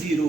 0,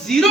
0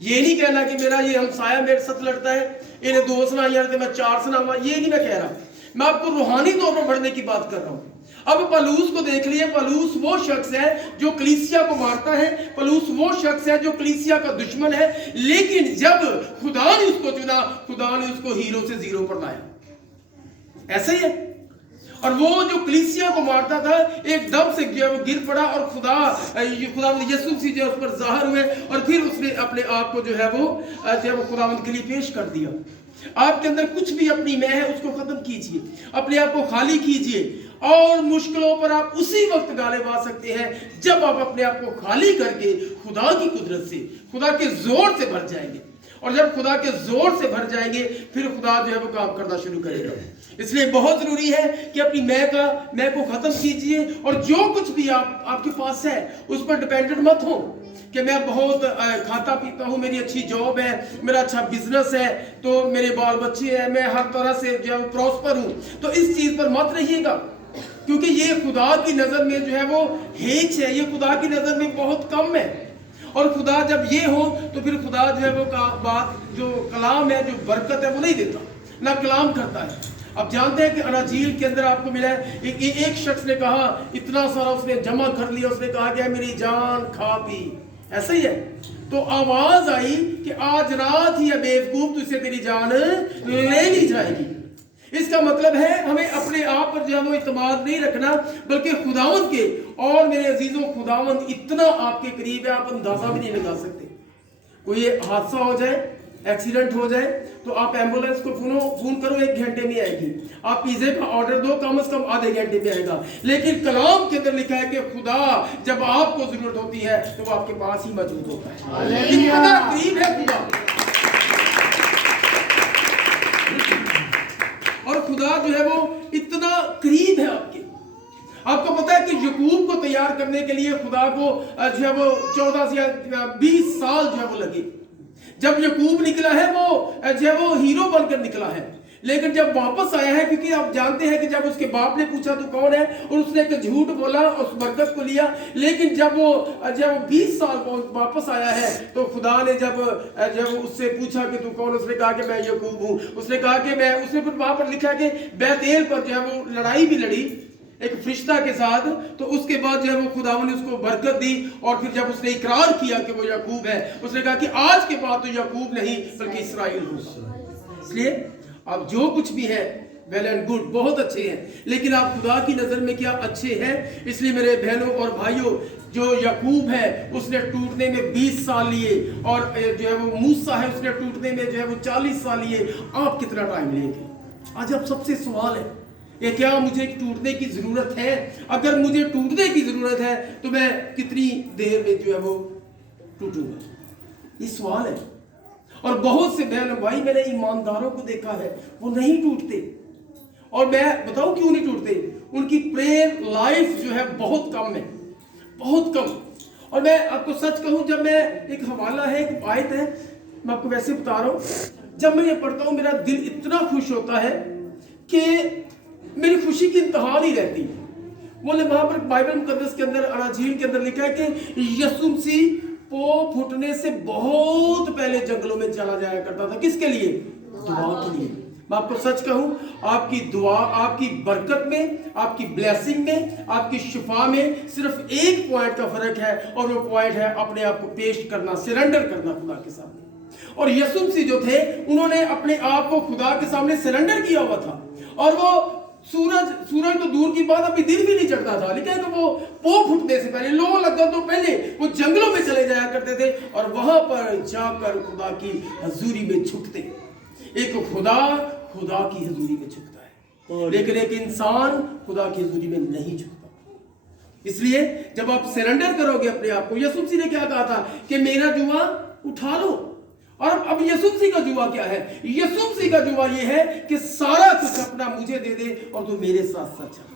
یہ نہیں کہنا کہ میرا یہ ہمسایہ میرے ساتھ لڑتا ہے، انہیں 2 سنائیاں تو میں 4 سناؤں، یہ نہیں میں کہہ رہا، میں آپ کو روحانی طور پر بڑھنے کی بات کر رہا ہوں۔ اب پالوس کو دیکھ لیے، پالوس وہ شخص ہے جو کلیسیا کو مارتا ہے، پالوس وہ شخص ہے جو کلیسیا کا دشمن ہے، لیکن جب خدا نے اس کو چنا، خدا نے اس کو ہیرو سے زیرو پر لایا۔ ایسا ہی ہے، اور وہ جو کلیسیا کو مارتا تھا ایک دم سے جو وہ گر پڑا، اور خدا یسوع مسیح جو اس پر ظاہر ہوئے، اور پھر اس نے اپنے آپ کو جو ہے وہ خداوند کے لیے پیش کر دیا۔ آپ کے اندر کچھ بھی اپنی میں ہے اس کو ختم کیجئے، اپنے آپ کو خالی کیجئے، اور مشکلوں پر آپ اسی وقت غالب آ سکتے ہیں جب آپ اپنے آپ کو خالی کر کے خدا کی قدرت سے، خدا کے زور سے بھر جائیں گے، اور جب خدا کے زور سے بھر جائیں گے پھر خدا جو ہے وہ کام کرنا شروع کرے گا۔ اس لیے بہت ضروری ہے کہ اپنی میں کو ختم کیجئے، اور جو کچھ بھی آپ کے پاس ہے اس پر ڈیپینڈنٹ مت ہو کہ میں بہت کھاتا پیتا ہوں، میری اچھی جاب ہے، میرا اچھا بزنس ہے، تو میرے بال بچے ہیں، میں ہر طرح سے جو ہے پراسپر ہوں، تو اس چیز پر مت رہیے گا، کیونکہ یہ خدا کی نظر میں جو ہے وہ ہیچ ہے، یہ خدا کی نظر میں بہت کم ہے۔ اور خدا جب یہ ہو تو پھر خدا جو ہے وہ بات جو کلام ہے، جو برکت ہے، وہ نہیں دیتا، نہ کلام کرتا ہے۔ اب جانتے ہیں کہ اناجیل کے اندر آپ کو ملا ہے، ایک شخص نے کہا، اتنا سارا اس نے جمع کر لیا، اس نے کہا کہ میری جان کھا پی، ایسا ہی ہے، تو آواز آئی کہ آج رات ہی ہے بیوقوف، تو اسے تیری جان لے لی جائے گی۔ اس کا مطلب ہے ہمیں اپنے آپ پر جو ہے وہ اعتماد نہیں رکھنا، بلکہ خداوند کے، اور میرے عزیزوں خداوند اتنا آپ کے قریب ہے آپ اندازہ بھی نہیں لگا سکتے۔ کوئی حادثہ ہو جائے، ایکسیڈنٹ ہو جائے، تو آپ ایمبولینس کو فون کرو، 1 گھنٹے میں آئے گی، آپ پیزے کا آرڈر دو، کم از کم آدھے گھنٹے میں آئے گا، لیکن کلام کے اندر لکھا ہے کہ خدا جب آپ کو ضرورت ہوتی ہے تو وہ آپ کے پاس ہی موجود ہوتا ہے۔ اتنا قریب ہے خدا، اور خدا جو ہے وہ اتنا قریب ہے آپ کے۔ آپ کو پتا ہے کہ یعقوب کو تیار کرنے کے لیے خدا کو جو ہے وہ 14 یا 20 سال جو ہے وہ لگے۔ جب یعقوب نکلا ہے وہ جو ہے وہ ہیرو بن کر نکلا ہے، لیکن جب واپس آیا ہے، کیونکہ آپ جانتے ہیں کہ جب اس کے باپ نے پوچھا تو کون ہے، اور اس نے ایک جھوٹ بولا، اس برکت کو لیا، لیکن جب وہ 20 سال واپس آیا ہے تو خدا نے جب اس سے پوچھا کہ تو کون، اس نے کہا کہ میں یعقوب ہوں۔ اس نے کہا کہ اس نے پھر وہاں پر لکھا کہ بیتیل پر جو ہے وہ لڑائی بھی لڑی ایک فرشتہ کے ساتھ، تو اس کے بعد جو ہے وہ خداوند نے اس کو برکت دی، اور پھر جب اس نے اقرار کیا کہ وہ یعقوب ہے، اس نے کہا کہ آج کے بعد تو یعقوب نہیں بلکہ اسرائیل ہوگا۔ اس لیے آپ جو کچھ بھی ہے ویل اینڈ گڈ، بہت اچھے ہیں، لیکن آپ خدا کی نظر میں کیا اچھے ہیں؟ اس لیے میرے بہنوں اور بھائیوں، جو یعقوب ہے اس نے ٹوٹنے میں 20 سال لیے، اور جو ہے وہ موسیٰ ہے اس نے ٹوٹنے میں جو ہے وہ 40 سال لیے، آپ کتنا ٹائم لیں گے؟ آج اب سب سے سوال ہے کہ کیا مجھے ٹوٹنے کی ضرورت ہے؟ اگر مجھے ٹوٹنے کی ضرورت ہے تو میں کتنی دیر میں جو ہے وہ ٹوٹوں گا؟ یہ سوال ہے۔ اور بہت سے بہن بھائی، میں نے ایمانداروں کو دیکھا ہے وہ نہیں ٹوٹتے، اور میں بتاؤں کیوں نہیں ٹوٹتے؟ ان کی پریئر لائف جو ہے بہت کم ہے، بہت کم۔ اور میں آپ کو سچ کہوں، جب میں ایک حوالہ ہے، ایک آیت ہے، میں آپ کو ویسے بتا رہا ہوں، جب میں یہ پڑھتا ہوں میرا دل اتنا خوش ہوتا ہے کہ میری خوشی کی انتہا نہیں رہتی۔ وہاں پر بائبل مقدس کے اندر، اناجیل کے اندر لکھا ہے کہ یسوع مسیح پو پھٹنے سے بہت پہلے جنگلوں میں چلا جایا کرتا تھا۔ کس کے لیے؟ دعا کے لیے۔ میں آپ کو سچ کہوں، آپ کی دعا، آپ کی برکت میں، آپ کی بلیسنگ میں، آپ کی شفا میں صرف ایک پوائنٹ کا فرق ہے، اور وہ پوائنٹ ہے اپنے آپ کو پیش کرنا، سرنڈر کرنا خدا کے سامنے۔ اور یسوع مسیح جو تھے انہوں نے اپنے آپ کو خدا کے سامنے سرنڈر کیا ہوا تھا، اور وہ سورج تو دور کی بات، ابھی دن بھی نہیں چڑھتا تھا، لیکن کہ وہ پو پھٹنے سے پہلے، لو لگا تو پہلے وہ جنگلوں میں چلے جایا کرتے تھے، اور وہاں پر جا کر خدا کی حضوری میں جھکتے۔ ایک خدا کی حضوری میں جھکتا ہے، لیکن ایک انسان خدا کی حضوری میں نہیں جھکتا۔ اس لیے جب آپ سرنڈر کرو گے اپنے آپ کو، یسوع مسیح نے کیا کہا تھا کہ میرا جوا اٹھا لو۔ اور اب یسوع مسیح کا جوا کیا ہے؟ یسوع مسیح کا جوا یہ ہے کہ سارا کچھ اپنا مجھے دے دے، اور تو میرے ساتھ ساتھ چل۔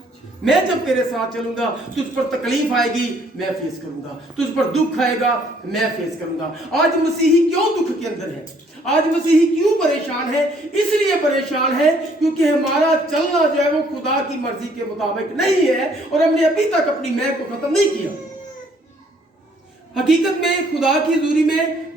میں جب تیرے ساتھ چلوں گا، تجھ پر تکلیف آئے گی میں فیس کروں گا، تجھ پر دکھ آئے گا میں فیس کروں گا۔ آج مسیحی کیوں دکھ کے اندر ہے؟ آج مسیحی کیوں پریشان ہے؟ اس لیے پریشان ہے کیونکہ ہمارا چلنا جو ہے وہ خدا کی مرضی کے مطابق نہیں ہے، اور ہم نے ابھی تک اپنی میں کو ختم نہیں کیا۔ حقیقت میں خدا کی حضوری میں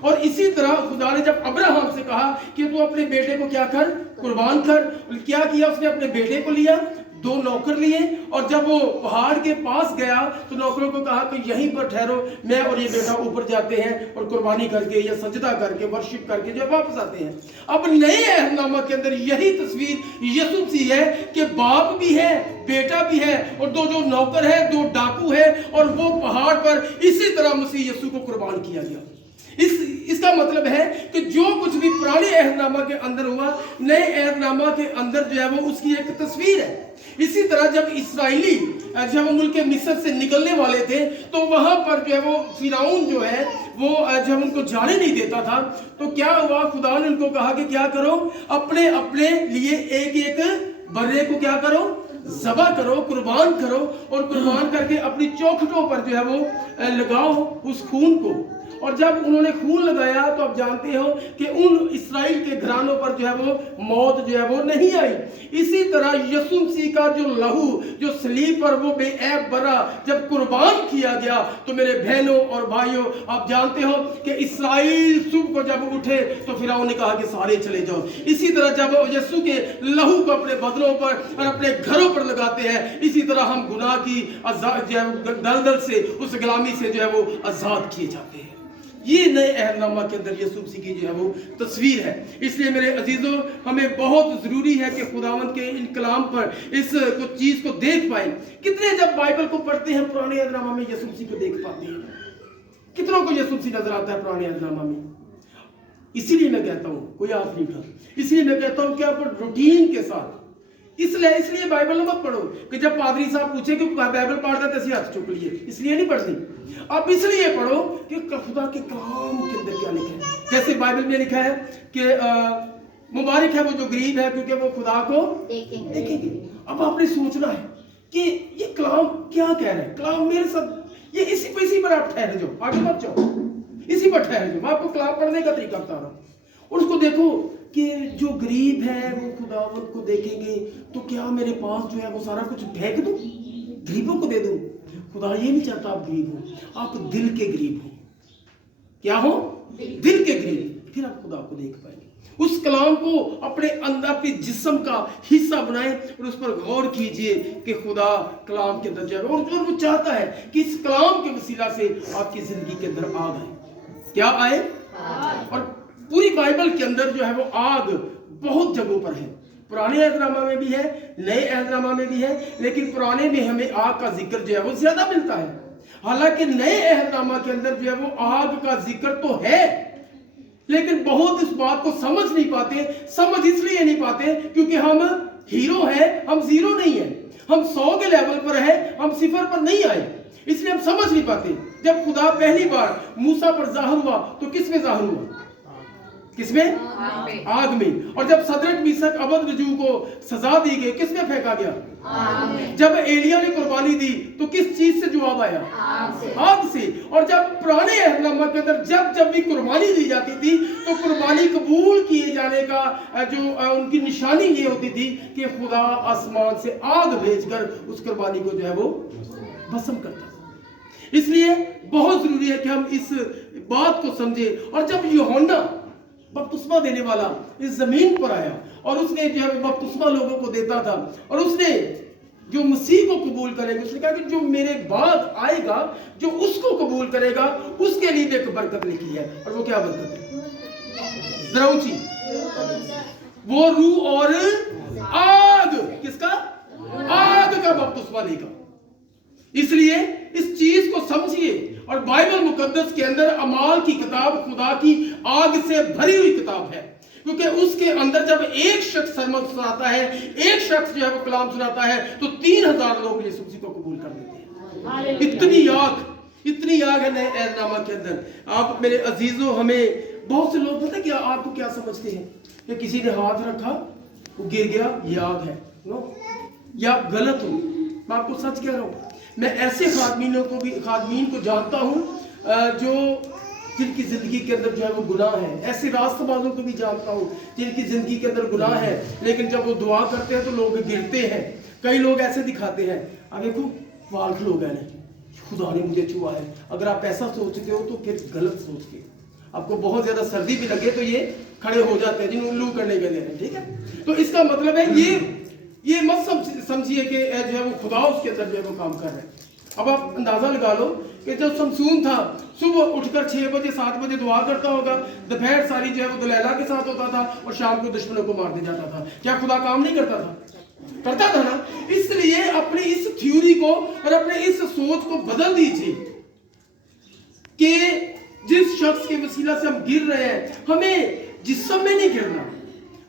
اور اسی طرح خدا نے جب ابراہم سے کہا کہ تو اپنے بیٹے کو کیا کر، قربان کر، کیا کیا اس نے؟ اپنے بیٹے کو لیا، 2 نوکر لیے، اور جب وہ پہاڑ کے پاس گیا تو نوکروں کو کہا کہ یہیں پر ٹھہرو، میں اور یہ بیٹا اوپر جاتے ہیں اور قربانی کر کے یا سجدہ کر کے ورشپ کر کے جو واپس آتے ہیں۔ اب نئے عہد نامہ کے اندر یہی تصویر یسوع سی ہے کہ باپ بھی ہے، بیٹا بھی ہے، اور 2 جو نوکر ہیں 2 ڈاکو ہیں، اور وہ پہاڑ پر اسی طرح مسیح یسوع کو قربان کیا گیا۔ اس کا مطلب ہے کہ جو کچھ بھی پرانے عہد نامہ کے اندر ہوا، نئے عہد نامہ کے اندر جو ہے وہ اس کی ایک تصویر ہے۔ اسی طرح جب اسرائیلی جب ملک مصر سے نکلنے والے تھے تو وہاں پر جو ہے وہ فرعون جو ہے وہ جب ان کو جانے نہیں دیتا تھا تو کیا ہوا؟ خدا نے ان کو کہا کہ کیا کرو، اپنے اپنے لیے ایک ایک برے کو کیا کرو، ذبح کرو، قربان کرو، اور قربان کر کے اپنی چوکھٹوں پر جو ہے وہ لگاؤ اس خون کو۔ اور جب انہوں نے خون لگایا تو آپ جانتے ہو کہ ان اسرائیل کے گھرانوں پر جو ہے وہ موت جو ہے وہ نہیں آئی۔ اسی طرح یسوع مسیح کا جو لہو جو صلیب پر وہ بے عیب برا جب قربان کیا گیا تو میرے بہنوں اور بھائیوں آپ جانتے ہو کہ اسرائیل صبح کو جب اٹھے تو فرعون نے کہا کہ سارے چلے جاؤ۔ اسی طرح جب یسوع کے لہو کو اپنے بدنوں پر اور اپنے گھروں پر لگاتے ہیں، اسی طرح ہم گناہ کی دلدل سے، اس غلامی سے جو ہے وہ آزاد کیے جاتے ہیں۔ یہ نئے عہد نامہ کے اندر یسوع مسیح کی جو ہے وہ تصویر ہے۔ اس لیے میرے عزیزوں ہمیں بہت ضروری ہے کہ خداوند کے ان کلام پر اس چیز کو دیکھ پائیں۔ کتنے جب بائبل کو پڑھتے ہیں پرانے عہد نامہ میں یسوع مسیح کو دیکھ پاتے ہیں؟ کتنوں کو یسوع مسیح نظر آتا ہے پرانے عہد نامہ میں؟ اسی لیے میں کہتا ہوں، کوئی آپ نہیں کہا، اس لیے میں کہتا ہوں کہ آپ روٹین کے ساتھ اس لیے بائبل مت پڑھو کہ جب پادری صاحب پوچھے کہ بائبل پڑھتا ہے تو ہاتھ چک لیے، اس لیے نہیں پڑھتے۔ آپ اس لیے پڑھو کہ خدا کے کلام کے اندر کیا لکھا ہے۔ جیسے بائبل میں لکھا ہے کہ مبارک ہے وہ جو غریب ہے کیونکہ وہ خدا کو دیکھیں گے۔ اب آپ نے سوچنا ہے کہ یہ کلام کیا کہہ رہا ہے، کلام میرے ساتھ یہ اسی پر آپ ٹھہر جاؤ، آگے مت جاؤ، اسی پر ٹھہر جاؤ۔ میں آپ کو کلام پڑھنے کا طریقہ بتا رہا ہوں، اور اس کو دیکھو کہ جو غریب ہے وہ خداوند کو دیکھیں گے تو کیا میرے پاس جو ہے وہ سارا کچھ پھینک دوں، غریبوں کو دے دوں؟ خدا یہ نہیں چاہتا آپ غریب ہو، آپ دل کے غریب ہو۔ کیا ہو؟ دل کے غریب، پھر آپ خدا کو دیکھ پائیں گے۔ اس کلام کو اپنے اندر اپنے جسم کا حصہ بنائیں اور اس پر غور کیجئے کہ خدا کلام کے اندر جائے، اور وہ چاہتا ہے کہ اس کلام کے وسیلہ سے آپ کی زندگی کے اندر آگ آئے۔ کیا آئے؟ اور پوری بائبل کے اندر جو ہے وہ آگ بہت جگہوں پر ہے، پرانے عہد نامہ میں بھی ہے، نئے عہد نامہ میں بھی ہے، لیکن پرانے میں ہمیں آگ کا ذکر جو ہے وہ زیادہ ملتا ہے، حالانکہ نئے عہد نامہ کے اندر جو ہے وہ آگ کا ذکر تو ہے، لیکن بہت اس بات کو سمجھ نہیں پاتے۔ سمجھ اس لیے نہیں پاتے کیونکہ ہم ہیرو ہیں، ہم زیرو نہیں ہیں، ہم 100 کے لیول پر ہیں، ہم 0 پر نہیں آئے، اس لیے ہم سمجھ نہیں پاتے۔ جب خدا پہلی بار موسیٰ پر ظاہر ہوا تو کس میں ظاہر ہوا؟ کس میں؟ آگ میں۔ اور جب صدرک میثاق ابدنجو کو سزا دی گئی کس میں پھینکا گیا؟ آگ میں۔ جب ایلیا نے قربانی دی تو کس چیز سے جواب آیا؟ آگ سے۔ اور جب پرانے عہد نامہ کے اندر جب بھی قربانی دی جاتی تھی تو قربانی قبول کیے جانے کا جو ان کی نشانی یہ ہوتی تھی کہ خدا آسمان سے آگ بھیج کر اس قربانی کو جو ہے وہ بھسم کرتا تھا۔ اس لیے بہت ضروری ہے کہ ہم اس بات کو سمجھیں۔ اور جب یوحنا بپتسمہ دینے والا اس زمین پر آیا اور اس نے جو ہے بپتسمہ لوگوں کو دیتا تھا، اور اس نے جو مسیح کو قبول کرے گا، اس نے کہا کہ جو میرے بعد آئے گا جو اس کو قبول کرے گا اس کے لیے ایک برکت لکھی ہے، اور وہ کیا برکت ہے؟ ذرا اونچی، وہ روح اور آگ۔ کس کا؟ آگ کا بپتسمہ لے گا۔ اس لیے اس چیز کو سمجھیے، اور بائبل مقدس کے اندر اعمال کی کتاب خدا کی آگ سے بھری ہوئی کتاب ہے، کیونکہ اس کے اندر جب ایک شخص سرمن سناتا ہے، ایک شخص جو ہے وہ کلام سناتا ہے تو 3000 لوگ یسوع مسیح کو قبول کر لیتے ہیں۔ اتنی آگ ہے نئے عہد نامہ کے اندر۔ آپ میرے عزیزوں، ہمیں بہت سے لوگ پتہ ہے کیا آگ کو کیا سمجھتے ہیں کہ کسی نے ہاتھ رکھا وہ گر گیا یہ آگ ہے، نو، یا غلط ہو۔ میں آپ کو سچ کہہ رہا ہوں، میں ایسے خادمین کو جانتا ہوں جو جن کی زندگی کے اندر جو ہے وہ گناہ ہے، ایسے راست بازوں کو بھی جانتا ہوں جن کی زندگی کے اندر گناہ ہے، لیکن جب وہ دعا کرتے ہیں تو لوگ گرتے ہیں۔ کئی لوگ ایسے دکھاتے ہیں، اب دیکھو والک لوگ ہیں، خدا نے مجھے چھوا ہے۔ اگر آپ ایسا سوچتے ہو تو پھر غلط سوچ کے، آپ کو بہت زیادہ سردی بھی لگے تو یہ کھڑے ہو جاتے ہیں، جنہوں لو کرنے کے لیے، ٹھیک ہے؟ تو اس کا مطلب ہے یہ مت سمجھیے کہ جو ہے وہ خدا اس کے اندر جو ہے وہ کام کر رہے ہیں۔ اب آپ اندازہ لگا لو کہ جب سمسون تھا صبح اٹھ کر 6 بجے 7 بجے دعا کرتا ہوگا، دوپہر ساری جو ہے وہ دلیلہ کے ساتھ ہوتا تھا اور شام کو دشمنوں کو مار دیا جاتا تھا، کیا خدا کام نہیں کرتا تھا؟ کرتا تھا نا۔ اس لیے اپنی اس تھیوری کو اور اپنے اس سوچ کو بدل دیجیے کہ جس شخص کے وسیلہ سے ہم گر رہے ہیں، ہمیں جسم میں نہیں گرنا،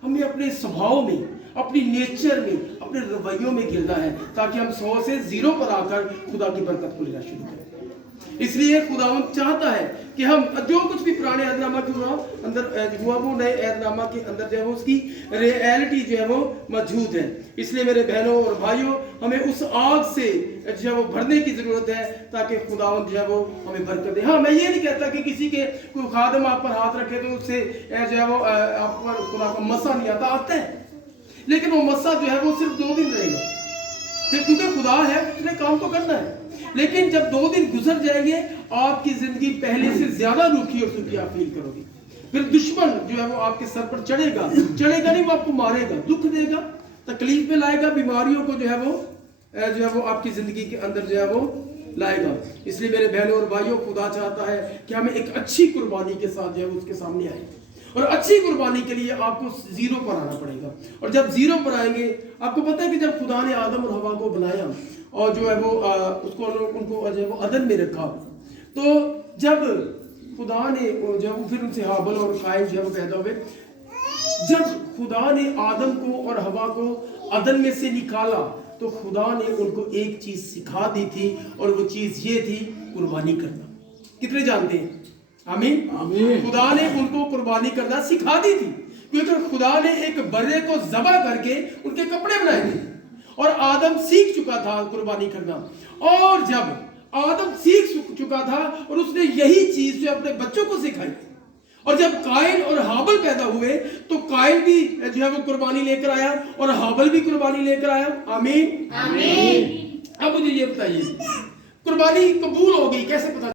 ہمیں اپنے سبھاؤ میں، اپنی نیچر میں، اپنے رویوں میں گرنا ہے، تاکہ ہم 100 سے 0 پر آ کر خدا کی برکت کو لینا شروع کریں۔ اس لیے خداوند چاہتا ہے کہ ہم جو کچھ بھی پرانے عہد نامہ کے اندر ہوا وہ نئے عہد نامہ کے اندر جو ہے وہ اس کی ریئلٹی جو ہے وہ موجود ہے۔ اس لیے میرے بہنوں اور بھائیوں، ہمیں اس آگ سے جو ہے وہ بھرنے کی ضرورت ہے تاکہ خداوند جو ہے وہ ہمیں برکت دے۔ ہاں، میں یہ نہیں کہتا کہ کسی کے کوئی خادم آپ پر ہاتھ رکھے تو اس سے جو ہے وہ آپ پر خدا کا مسا نہیں آتا ہے، لیکن وہ مسا جو ہے وہ صرف 2 دن رہے گا، کیونکہ خدا ہے، اس نے کام تو کرنا ہے۔ لیکن جب 2 دن گزر جائیں گے، آپ کی زندگی پہلے سے زیادہ روکھی اور سکھی آپ فیل کرو گی۔ پھر دشمن جو ہے وہ آپ کے سر پر چڑھے گا نہیں، وہ آپ کو مارے گا، دکھ دے گا، تکلیف میں لائے گا، بیماریوں کو جو ہے وہ آپ کی زندگی کے اندر جو ہے وہ لائے گا۔ اس لیے میرے بہنوں اور بھائیوں، خدا چاہتا ہے کہ ہمیں ایک اچھی قربانی کے ساتھ جو ہے اس کے سامنے آئے، اور اچھی قربانی کے لیے آپ کو 0 پر آنا پڑے گا۔ اور جب 0 پر آئیں گے، آپ کو پتہ ہے کہ جب خدا نے آدم اور حوا کو بنایا اور جو ہے وہ ان کو جو ہے وہ عدن میں رکھا، تو جب خدا نے جو ہے پھر ان سے حابل اور قائل جو ہے وہ پیدا ہوئے، جب خدا نے آدم کو اور حوا کو عدن میں سے نکالا تو خدا نے ان کو ایک چیز سکھا دی تھی، اور وہ چیز یہ تھی قربانی کرنا۔ کتنے جانتے ہیں؟ آمین۔ خدا نے ان کو قربانی کرنا سکھا دی تھی، کیونکہ خدا نے ایک بڑے کو ذبح کر کے ان کے کپڑے بنائے تھے، اور آدم سیکھ چکا تھا قربانی کرنا۔ اور جب آدم سیکھ چکا تھا اور اس نے یہی چیز جو اپنے بچوں کو سکھائی، اور جب قائل اور حابل پیدا ہوئے تو قائل بھی جو ہے وہ قربانی لے کر آیا اور حابل بھی قربانی لے کر آیا۔ آمین۔ اب مجھے یہ بتائیے، قربانی قبول ہو گئی کیسے پتا